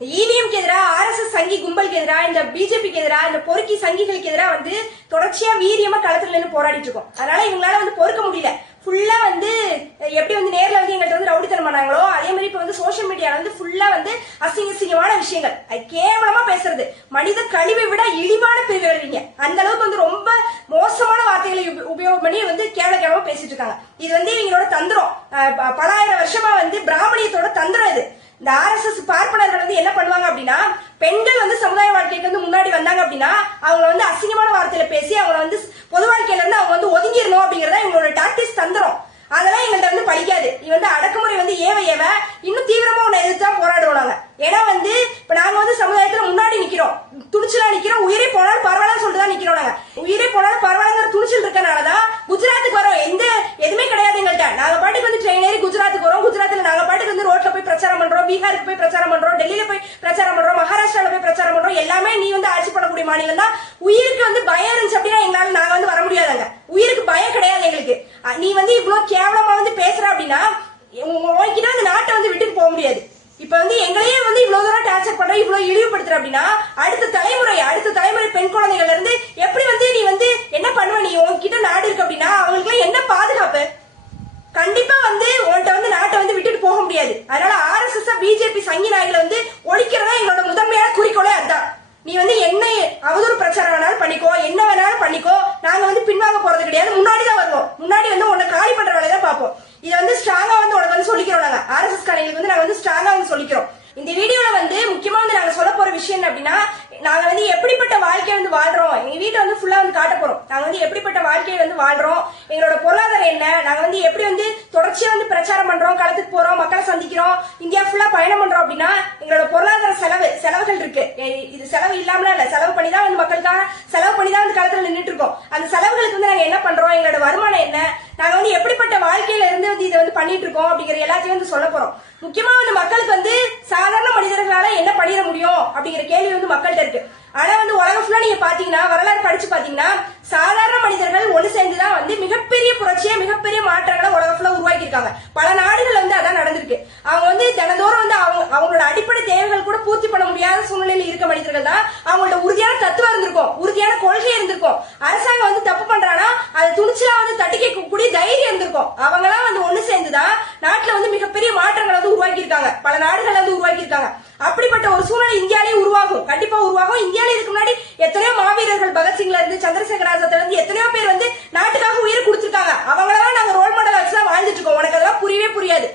ஈவிஎம்க்கு எதிராக ஆர்எஸ்எஸ் சங்கி கும்பலுக்கு எதிராக இந்த பிஜேபிக்கு எதிராக இந்த பொறுக்கி சங்கிகளுக்கு எதிராக வந்து தொடர்ச்சியா வீரியமா களத்துல நின்று போராடிட்டு இருக்கோம். அதனால இவங்களால வந்து பொறுக்க முடியல. ஃபுல்லா வந்து எப்படி வந்து நேர்ல வந்து எங்கள்கிட்ட வந்து ரவுடித்தனம் பண்ணாங்களோ அதே மாதிரி இப்ப வந்து சோசியல் மீடியால வந்து ஃபுல்லா வந்து அசிங்கமான விஷயங்கள், அது கேவலமா பேசுறது, மனித கழிவை விட இழிவான பிரிவு எழுவீங்க, அந்த அளவுக்கு வந்து ரொம்ப மோசமான வார்த்தைகளை உபயோகம் பண்ணி வந்து கேவலமா பேசிட்டு இருக்காங்க. இது வந்து இவங்களோட தந்திரம், பல ஆயிரம் வருஷமா வந்து பிராமணியத்தோட தந்திரம் இது. இந்த ஆர்எஸ்எஸ் பார்ப்பனர்கள் வந்து என்ன பண்ணுவாங்க அப்படின்னா, பெண்கள் வந்து சமுதாய வாழ்க்கைக்கு வந்து முன்னாடி வந்தாங்க அப்படின்னா அவங்க வந்து அசிங்கமான வார்த்தையில பேசி அவங்க வந்து பொது வாழ்க்கையில இருந்து அவங்க வந்து ஒதுங்கிடணும் அப்படிங்கறத இவங்களோட டாக்டிக்ஸ் தந்துரும். அதெல்லாம் எங்கள்கிட்ட வந்து பழிக்காது. இது வந்து அடக்குமுறை வந்து ஏவ இன்னும் தீவிரமா உன்னை எதிர்த்தா போராடுவோம் நாங்க. ஏன்னா வந்து இப்ப நாங்க வந்து சமுதாயத்துல முன்னாடி நிக்கிறோம், துணிச்சலா நிக்கிறோம், உயிரே போனாலும் பரவாயில்ல சொல்லிட்டு தான் நிக்கிறோம். நாங்க உயிரே போனாலும் பரவாயில்லங்கிற துணிச்சல் இருக்கனாலதான் குஜராத்துக்கு வரோம். எதுவுமே கிடையாது எங்கள்கிட்ட. நாங்க பாட்டுக்கு வந்து ட்ரெயின் ஏறி குஜராத்துக்கு வரோம். குஜராத்ல நாங்க பாட்டுக்கு வந்து ரோட்ல போய் பிரச்சாரம் பண்றோம், பீகாருக்கு போய் பிரச்சாரம் பண்றோம், டெல்லியில போய் பிரச்சாரம் பண்றோம், மகாராஷ்டிரால போய் பிரச்சாரம் பண்றோம். எல்லாமே நீ வந்து ஆட்சி பண்ணக்கூடிய மாநிலம் தான். உயிருக்கு வந்து பயம் இருந்துச்சு அப்படின்னா எங்களால நாங்க வந்து வர முடியாதாங்க. உயிருக்கு பயம் கிடையாது எங்களுக்கு. நீ வந்து இவ்வளவு கேவலமா வந்து பேசுற அப்படின்னா உங்ககிட்ட அந்த நாட்டை வந்து விட்டுட்டு போக முடியாது. இப்ப வந்து எங்களையே வந்து இவ்வளவு தூரம் டார்ச்சர் பண்ற, இவ்வளவு இழிவுபடுத்துற அப்படின்னா அடுத்த தலைமுறை பெண் குழந்தைகள்ல இருந்து எப்படி வந்து நீ வந்து என்ன பண்ணுவ? நீ உங்ககிட்ட நாடு இருக்கு அப்படின்னா அவங்களுக்கு எல்லாம் என்ன பாதுகாப்பு? கண்டிப்பா வந்து உன்கிட்ட வந்து நாட்டை வந்து விட்டுட்டு போக முடியாது. அதனால ஆர்எஸ்எஸ் பிஜேபி சங்கி நாய்களை வந்து ஒழிக்கிறதா எங்களோட முதன்மையான குறிக்கோளே அதுதான். நீ வந்து என்ன அவதூறு பிரச்சாரம் வேணாலும் பண்ணிக்கோ, என்ன வேணாலும் பண்ணிக்கோ, நாங்க வந்து பின்வாங்க போறது கிடையாது. முன்னாடிதான் வருவோம். முன்னாடி வந்து உன்னை காலி பண்ற வேலையை பார்ப்போம். இதை வந்து ஸ்ட்ராங்கா வந்து உனக்கு வந்து சொல்லிக்கிறோம். நாங்க ஆர்எஸ்எஸ் காரங்களுக்கு வந்து நாங்க வந்து ஸ்ட்ராங்கா வந்து சொல்லிக்கிறோம். இந்த வீடியோல வந்து முக்கியமா வந்து நாங்க சொல்ல போற விஷயம் என்ன அப்படின்னா, நாங்க வந்து எப்படிப்பட்ட வாழ்க்கையை வந்து வாழ்றோம், எங்க வீட்டை வந்து ஃபுல்லா வந்து காட்ட போறோம். நாங்க வந்து எப்படிப்பட்ட வாழ்க்கையை வந்து வாழ்றோம், எங்களோட பொருளாதாரம் என்ன, நாங்க வந்து எப்படி வந்து தொடர்ச்சியா வந்து பிரச்சாரம் பண்றோம், களத்துக்கு போறோம், மக்களை சந்திக்கிறோம், இந்தியா ஃபுல்லா பயணம் பண்றோம் அப்படின்னா எங்களோட பொருளாதார செலவுகள் இருக்கு. இது செலவு இல்லாமல இல்ல, செலவு பண்ணி தான் வந்து மக்களுக்காக செலவு பண்ணி தான் வந்து களத்துல நின்றுட்டு இருக்கோம். அந்த செலவுகளுக்கு வந்து நாங்க என்ன பண்றோம், எங்களோட வருமானம் என்ன, நாங்க வந்து எப்படிப்பட்ட வாழ்க்கையில இருந்து வந்து இதை வந்து பண்ணிட்டு இருக்கோம் அப்படிங்கிற எல்லாத்தையும் வந்து சொல்ல போறோம். முக்கியமா வந்து மக்களுக்கு வந்து சாதாரண மனிதர்களால என்ன பண்ணிட முடியும் அப்படிங்கிற கேள்வி வந்து மக்கள்கிட்ட இருக்கு. ஆனா வந்து உலகம் ஃபுல்லா நீங்க பாத்தீங்கன்னா, வரலாறு படிச்சு பாத்தீங்கன்னா, சாதாரண மனிதர்கள் ஒண்ணு சேர்ந்துதான் வந்து மிகப்பெரிய புரட்சியை, மிகப்பெரிய மாற்றங்களை உலகம் ஃபுல்லா உருவாக்கி இருக்காங்க. பல நாடுகள் வந்து அதான் நடந்திருக்கு. அவங்க வந்து தினந்தோறும் வந்து அவங்களோட அடிப்படை தேவைகள் கூட பூர்த்தி பண்ண முடியாத சூழ்நிலையில் இருக்க மனிதர்கள் தான் அவங்களோட உறுதியான தத்துவம் இருந்திருக்கும், உறுதியான கொள்கை இருந்திருக்கும். அரசாங்கம் வந்து தப்பு பண்றானா அதை துணிச்சலா வந்து தட்டி கேட்கக்கூடிய தைரியம் இருந்திருக்கும். அவங்க எல்லாம் வந்து ஒண்ணு சேர்ந்துதான் நாட்டுல வந்து மிகப்பெரிய மாற்றங்களை வந்து உருவாக்கி இருக்காங்க. பல நாடுகள் வந்து உருவாக்கி இருக்காங்க. அப்படிப்பட்ட ஒரு சூழ்நிலை இந்தியாலே உருவாகும், கண்டிப்பா உருவாகும். இந்தியாவில இதுக்கு முன்னாடி எத்தனையோ மாவீரர்கள், பகத்சிங்ல இருந்து சந்திரசேகர் ஆசாத்ல இருந்து எத்தனையோ பேர் வந்து நாட்டுக்காக உயிர் கொடுத்திருக்காங்க. அவங்களெல்லாம் நாங்க ரோல் மாடல் வச்சுதான் வாழ்ந்துட்டு இருக்கோம். உனக்கு அதெல்லாம் புரியவே புரியாது.